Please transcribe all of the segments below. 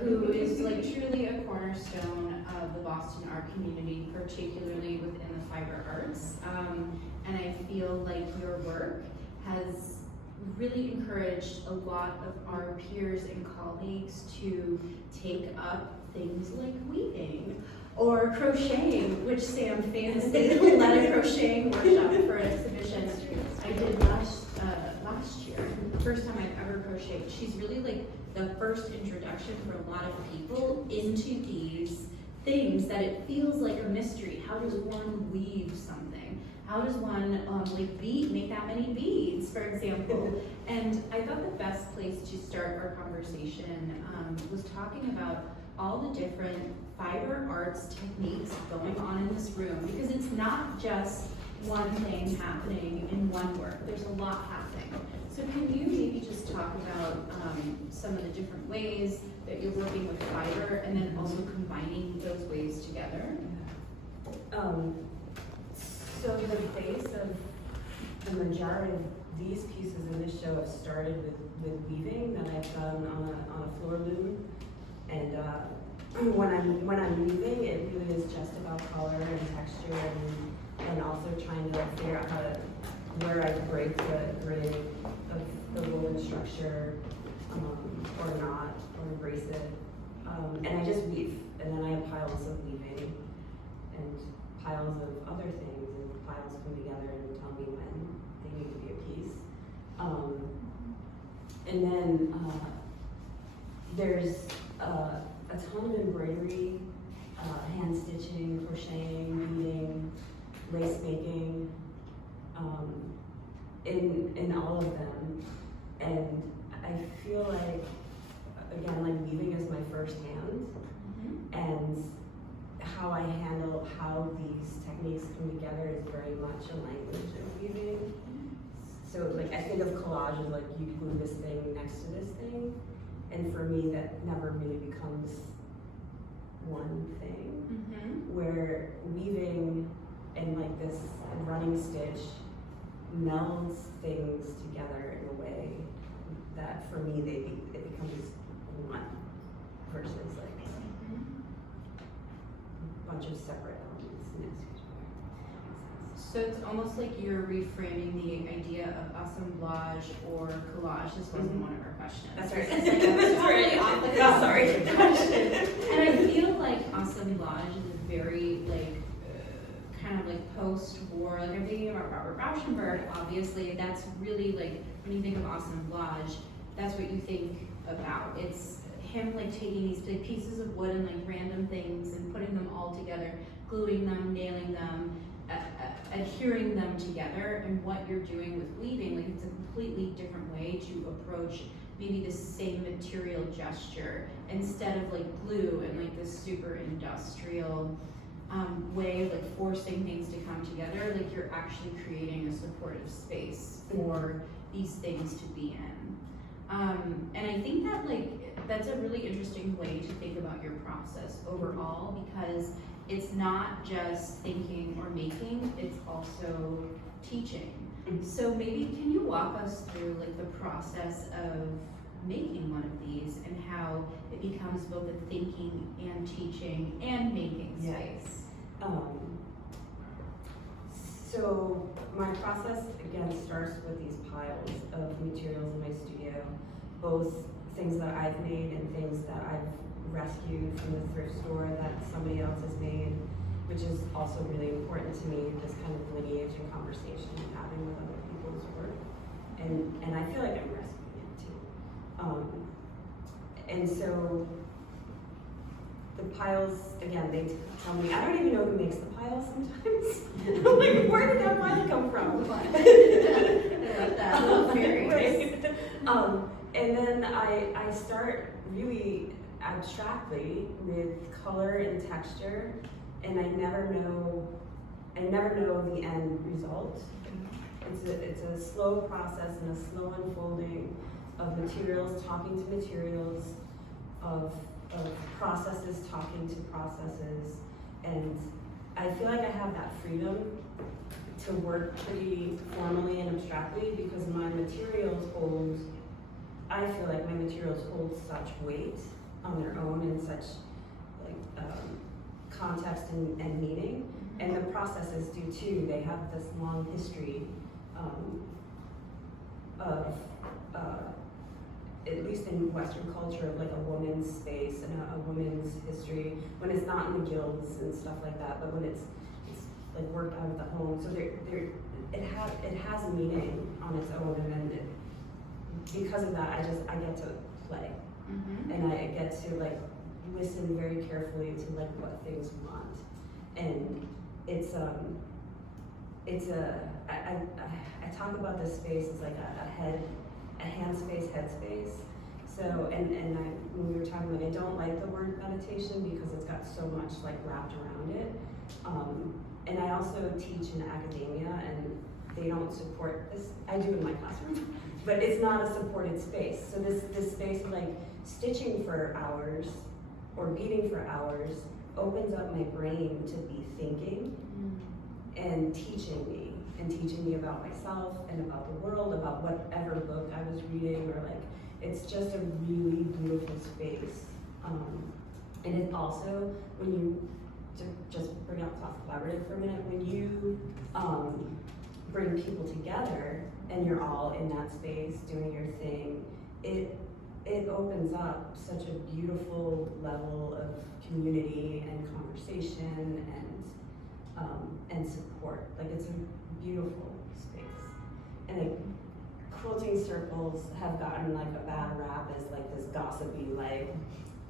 who is like truly a cornerstone of the Boston art community, particularly within the fiber arts. And I feel like your work has really encouraged a lot of our peers and colleagues to take up things like weaving or crocheting, which Sam famously led a crocheting workshop for an exhibition I did last year. The first time I've ever crocheted. She's really like the first introduction for a lot of people into these things that it feels like a mystery. How does one weave something? How does one make that many beads, for example? And I thought the best place to start our conversation was talking about all the different fiber arts techniques going on in this room, because it's not just one thing happening in one work. There's a lot happening. So can you maybe just talk about some of the different ways that you're working with fiber, and then also combining those ways together? So the base of the majority of these pieces in this show have started with weaving that I've done on a floor loom, and when I'm weaving, it really is just about color and texture, and also trying to figure out where I break the grid of the woven structure, or not, or embrace it. And I just weave, and then I have piles of weaving and piles of other things, and piles come together and tell me when they need to be a piece. And then there's a ton of embroidery, hand stitching, crocheting, beading, lace making, in all of them. And I feel like, again, like weaving is my first hand, and how I handle how these techniques come together is very much a language of weaving. So like I think of collage as like you glue this thing next to this thing, and for me that never really becomes one thing. Where weaving and like this running stitch melds things together in a way that for me it becomes one versus like a bunch of separate elements next to each other. So it's almost like you're reframing the idea of assemblage or collage. This wasn't one of our questions. That's right. It's totally off the cuff. Sorry. Question. And I feel like assemblage is a very kind of like post-war. Like I'm thinking about Robert Rauschenberg. Obviously, that's really like when you think of assemblage, that's what you think about. It's him like taking these big pieces of wood and like random things and putting them all together, gluing them, nailing them, adhering them together. And what you're doing with weaving, like it's a completely different way to approach maybe the same material gesture, instead of like glue and like this super industrial way of like forcing things to come together. Like you're actually creating a supportive space for these things to be in. And I think that that's a really interesting way to think about your process overall, because it's not just thinking or making, it's also teaching. So maybe can you walk us through like the process of making one of these and how it becomes both a thinking and teaching and making space? So my process again starts with these piles of materials in my studio, both things that I've made and things that I've rescued from the thrift store that somebody else has made, which is also really important to me, this kind of lineage and conversation I'm having with other people's work. And I feel like I'm rescuing it too. And so the piles, again, they tell me, I don't even know who makes the piles sometimes. I'm like, where did that pile come from? I love that little fairies. And then I start really abstractly with color and texture, and I never know the end result. It's a slow process and a slow unfolding of materials talking to materials, of processes talking to processes, and I feel like I have that freedom to work pretty formally and abstractly because I feel like my materials hold such weight on their own in such like context and meaning, and the processes do too. They have this long history of at least in Western culture, of like a woman's space and a woman's history, when it's not in the guilds and stuff like that, but when it's like worked out of the home. So it has a meaning on its own, and then because of that, I get to play, and I get to like listen very carefully to like what things want, and I talk about this space as like a hand space, head space. So, when we were talking about, I don't like the word meditation because it's got so much like wrapped around it. And I also teach in academia, and they don't support this. I do in my classroom, but it's not a supported space. So this space of like stitching for hours or beading for hours opens up my brain to be thinking and teaching me about myself and about the world, about whatever book I was reading, or like, it's just a really beautiful space. And it also, when you, to just bring up class collaborative for a minute, when you bring people together and you're all in that space doing your thing, it opens up such a beautiful level of community and conversation and support. Like, it's a beautiful space. And like, quilting circles have gotten like a bad rap as like this gossipy, like,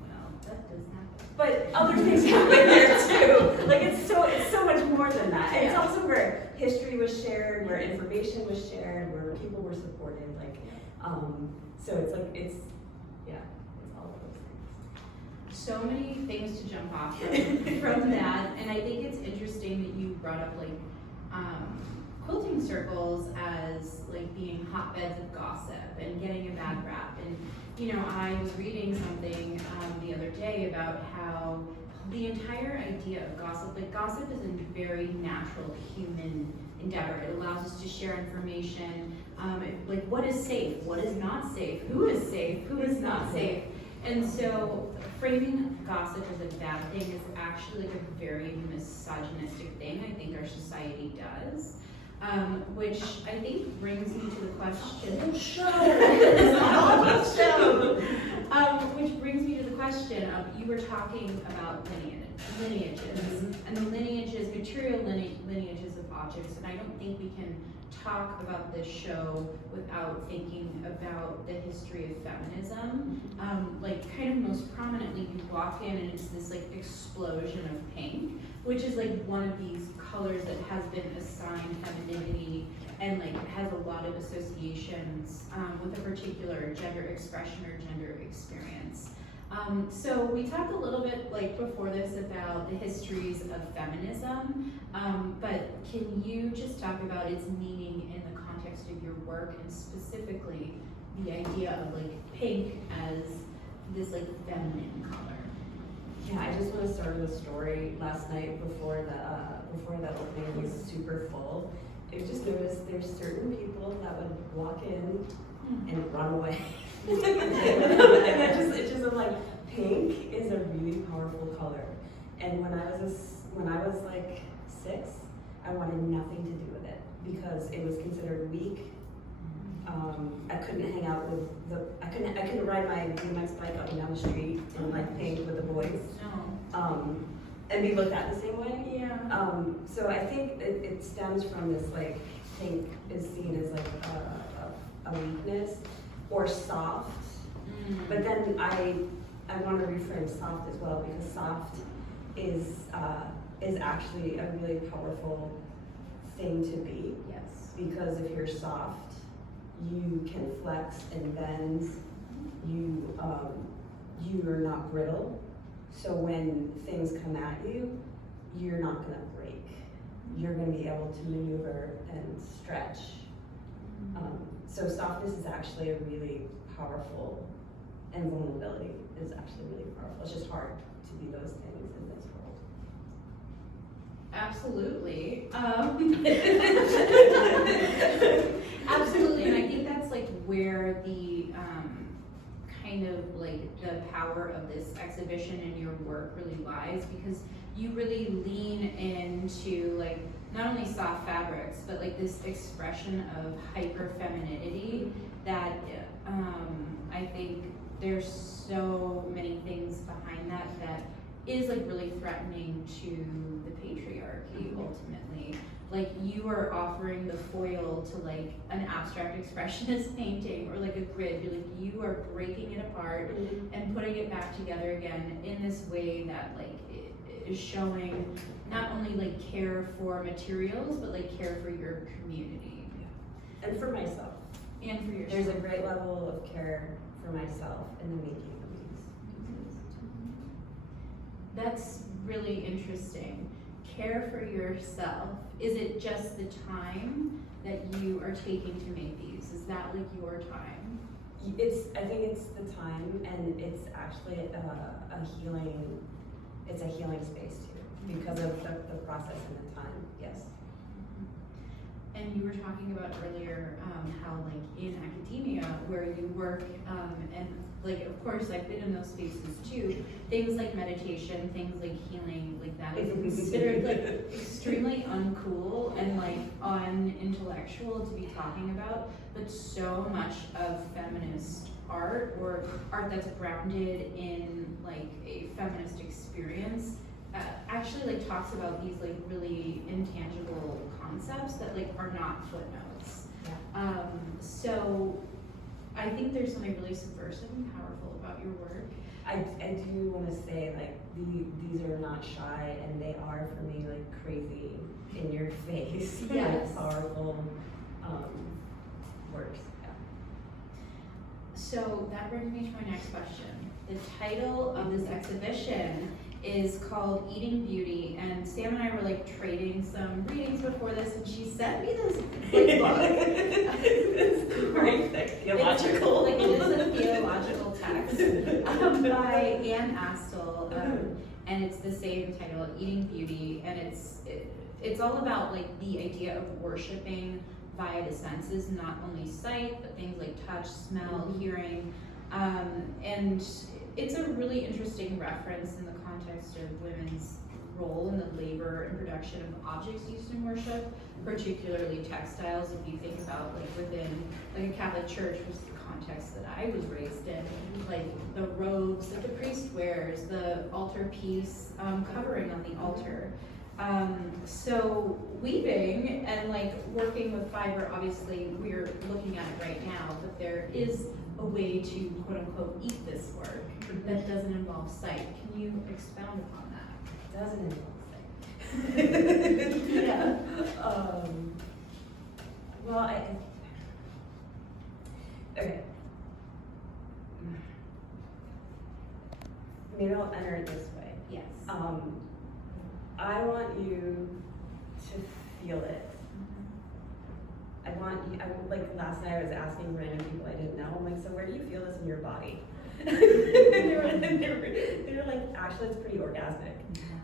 Well, that does happen. but other things happen there too. Like, it's so much more than that. And it's also where history was shared, where information was shared, where people were supported. Like, so it's like, it's all of those things. So many things to jump off from that, and I think it's interesting that you brought up like quilting circles as like being hotbeds of gossip and getting a bad rap. And you know, I was reading something the other day about how the entire idea of gossip, like gossip is a very natural human endeavor. It allows us to share information, like what is safe, what is not safe, who is safe, who is not safe. And so framing gossip as a bad thing is actually like a very misogynistic thing I think our society does. Which I think brings me to the question. Which brings me to the question of, you were talking about lineages, and the lineages, material lineages of objects, and I don't think we can talk about this show without thinking about the history of feminism. Like, kind of most prominently, you walk in and it's this like explosion of pink, which is like one of these colors that has been assigned femininity and like has a lot of associations with a particular gender expression or gender experience. So we talked a little bit like before this about the histories of feminism, but can you just talk about its meaning in the context of your work, and specifically the idea of like pink as this like feminine color? Yeah, I just want to start with a story. Last night before the opening was super full. I just noticed there's certain people that would walk in and run away. And it's just I'm like, pink is a really powerful color. And when I was like 6, I wanted nothing to do with it because it was considered weak. I couldn't hang out with I couldn't ride my BMX bike up and down the street in like pink with the boys. No. And be looked at the same way. Yeah. So I think it stems from this, like, pink is seen as like a weakness or soft. But then I want to reframe soft as well, because soft is actually a really powerful thing to be. Yes. Because if you're soft, you can flex and bend. You're not brittle. So when things come at you, you're not going to break. You're going to be able to maneuver and stretch. So softness is actually a really powerful, and vulnerability is actually really powerful. It's just hard to be those things in this world. Absolutely. Absolutely, and I think that's like where the kind of like the power of this exhibition and your work really lies, because you really lean into like not only soft fabrics, but like this expression of hyper femininity that I think there's so many things behind that that is like really threatening to the patriarchy ultimately. Like you are offering the foil to like an abstract expressionist painting or like a grid. You're like, you are breaking it apart and putting it back together again in this way that like is showing not only like care for materials, but like care for your community. And for myself. And for yourself. There's a great level of care for myself in the making of these pieces. That's really interesting. Care for yourself. Is it just the time that you are taking to make these? Is that like your time? I think it's the time, and it's actually a healing. It's a healing space too, because of the process and the time. Yes. And you were talking about earlier how like in academia where you work and like of course I've been in those spaces too, things like meditation, things like healing, like that is considered like extremely uncool and like unintellectual to be talking about, but so much of feminist art or art that's grounded in like a feminist experience actually like talks about these like really intangible concepts that like are not footnotes. Yeah. So I think there's something really subversive and powerful about your work. I do want to say like these are not shy, and they are for me like crazy in your face, Yes. like, powerful works. Yeah. So that brings me to my next question. The title of this exhibition is called Eating Beauty, and Sam and I were like trading some readings before this, and she sent me this like, book. It's great, like, theological. It is a theological text by Anne Astle, and it's the same title, Eating Beauty, and it's all about like the idea of worshiping via the senses, not only sight, but things like touch, smell, hearing, and it's a really interesting reference in the context of women's role in the labor and production of objects used in worship, particularly textiles. If you think about like within like a Catholic church, which is the context that I was raised in, like the robes that the priest wears, the altarpiece covering on the altar. So weaving and like working with fiber, obviously we're looking at it right now, but there is a way to quote unquote eat this work that doesn't involve sight. Can you expound upon that? Doesn't involve sight. Yeah. Well, okay. Maybe I'll enter it this way. Yes. I want you to feel it. Like last night I was asking random people I didn't know, I'm like, so where do you feel this in your body? And they were like, actually it's pretty orgasmic.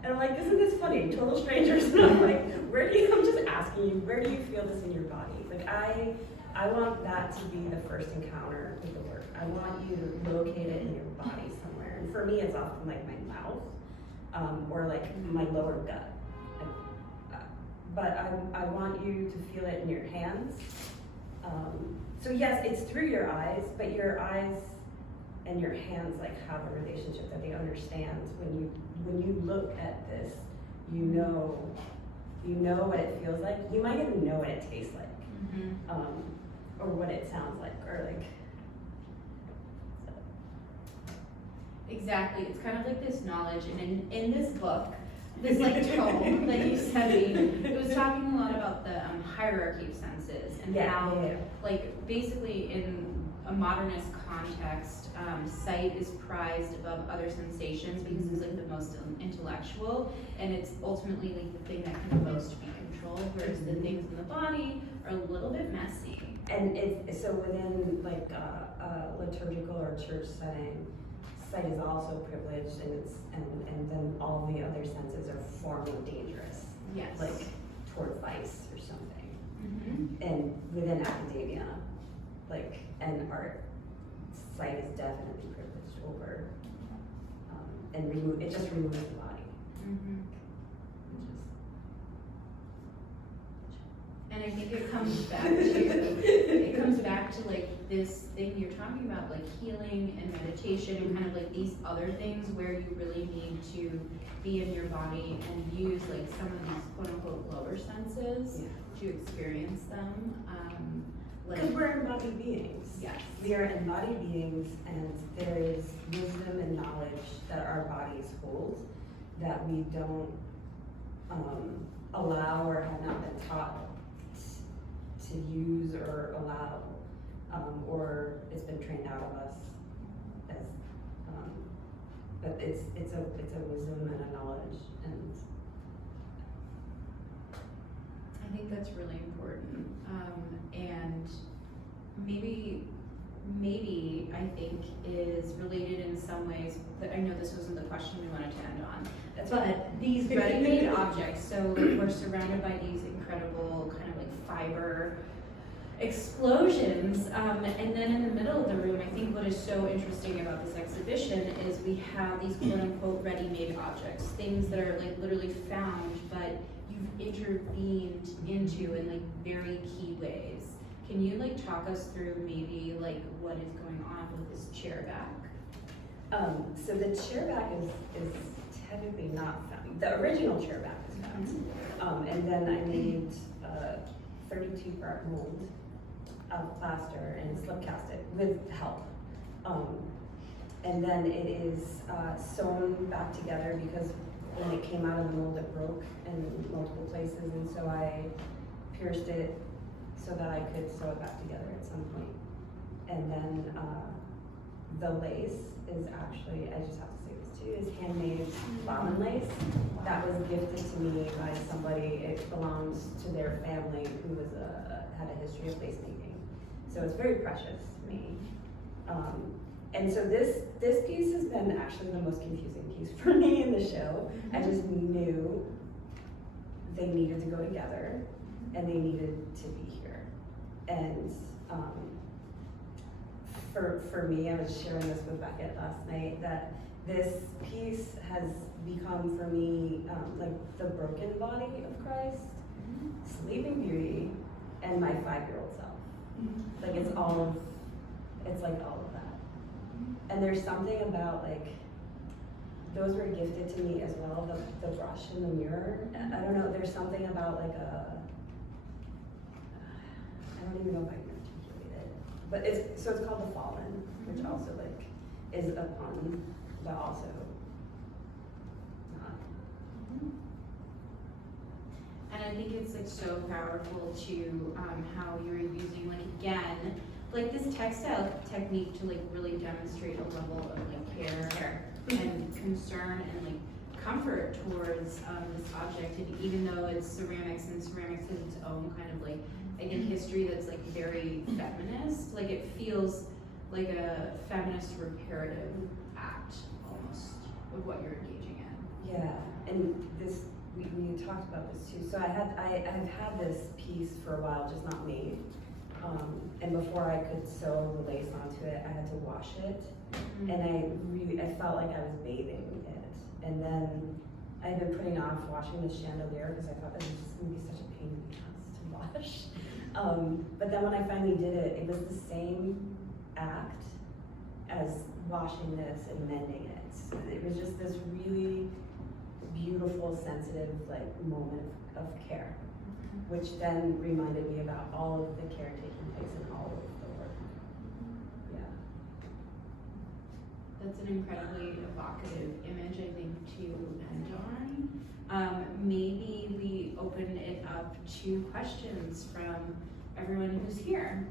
And I'm like, isn't this funny? Total strangers. And I'm like, I'm just asking you, where do you feel this in your body? Like I want that to be the first encounter with the work. I want you to locate it in your body somewhere. And for me it's often like my mouth, or like my lower gut. But I want you to feel it in your hands. So yes, it's through your eyes, but your eyes and your hands like have a relationship that they understand. When you look at this, you know what it feels like. You might even know what it tastes like, or what it sounds like, or like. So. Exactly. It's kind of like this knowledge, and in this book, this like tome that you studied, it was talking a lot about the hierarchy of senses and how, like, basically in a modernist context, sight is prized above other sensations because it's like the most intellectual, and it's ultimately like the thing that can most be controlled, whereas the things in the body are a little bit messy. And it's so within like a liturgical or church setting, sight is also privileged, and then all the other senses are far more dangerous. Yes. Like toward vice or something. And within academia, like, and art, site is definitely privileged over, and it just removes the body. Mhm. Which is, And I think it comes back to like this thing you're talking about, like healing and meditation and kind of like these other things where you really need to be in your body and use like some of these quote unquote lower senses to experience them. because we're embodied beings. Yes. We are embodied beings, and there is wisdom and knowledge that our bodies hold that we don't allow or have not been taught to use or allow, or it's been trained out of us as, but it's a wisdom and a knowledge, and I think that's really important. And maybe I think is related in some ways, but I know this wasn't the question we wanted to end on. But these ready-made objects, so we're surrounded by these incredible kind of like fiber explosions, and then in the middle of the room, I think what is so interesting about this exhibition is we have these quote-unquote ready-made objects, things that are like literally found, but you've intervened into in like very key ways. Can you like talk us through maybe like what is going on with this chair back? so the chair back is technically not found. The original chair back is found, and then I made 32 part mold of plaster and slip cast it with help. And then it is sewn back together because when it came out of the mold it broke in multiple places, and so I pierced it so that I could sew it back together at some point. And then the lace is actually, I just have to say this too, is handmade lemon lace that was gifted to me by somebody. It belongs to their family who was had a history of lace making. So it's very precious to me. And so this piece has been actually the most confusing piece for me in the show. I just knew they needed to go together and they needed to be here. And for me, I was sharing this with Beckett last night, that this piece has become for me like the broken body of Christ, Sleeping Beauty, and my 5-year-old self. Like it's like all of that. And there's something about like, those were gifted to me as well, the brush and the mirror. I don't know, there's something about like I don't even know if I can articulate it. But it's called The Fallen, which also like is a pun, but also not. And I think it's like so powerful to how you're using like again like this textile technique to like really demonstrate a level of like care and concern and like comfort towards this object. And even though it's ceramics and ceramics has its own kind of like I think history that's like very feminist, like it feels like a feminist reparative act almost of what you're engaging in. Yeah, and this we talked about this too. So I've had this piece for a while, just not made. And before I could sew the lace onto it, I had to wash it. And I felt like I was bathing it. And then I've been putting off washing the chandelier because I thought it was just gonna be such a pain in the ass to wash. But then when I finally did it, it was the same act as washing this and mending it. It was just this really beautiful, sensitive like moment of care, which then reminded me about all of the care taking place in all of the work. Yeah. That's an incredibly evocative image, I think, to end on. Maybe we open it up to questions from everyone who's here.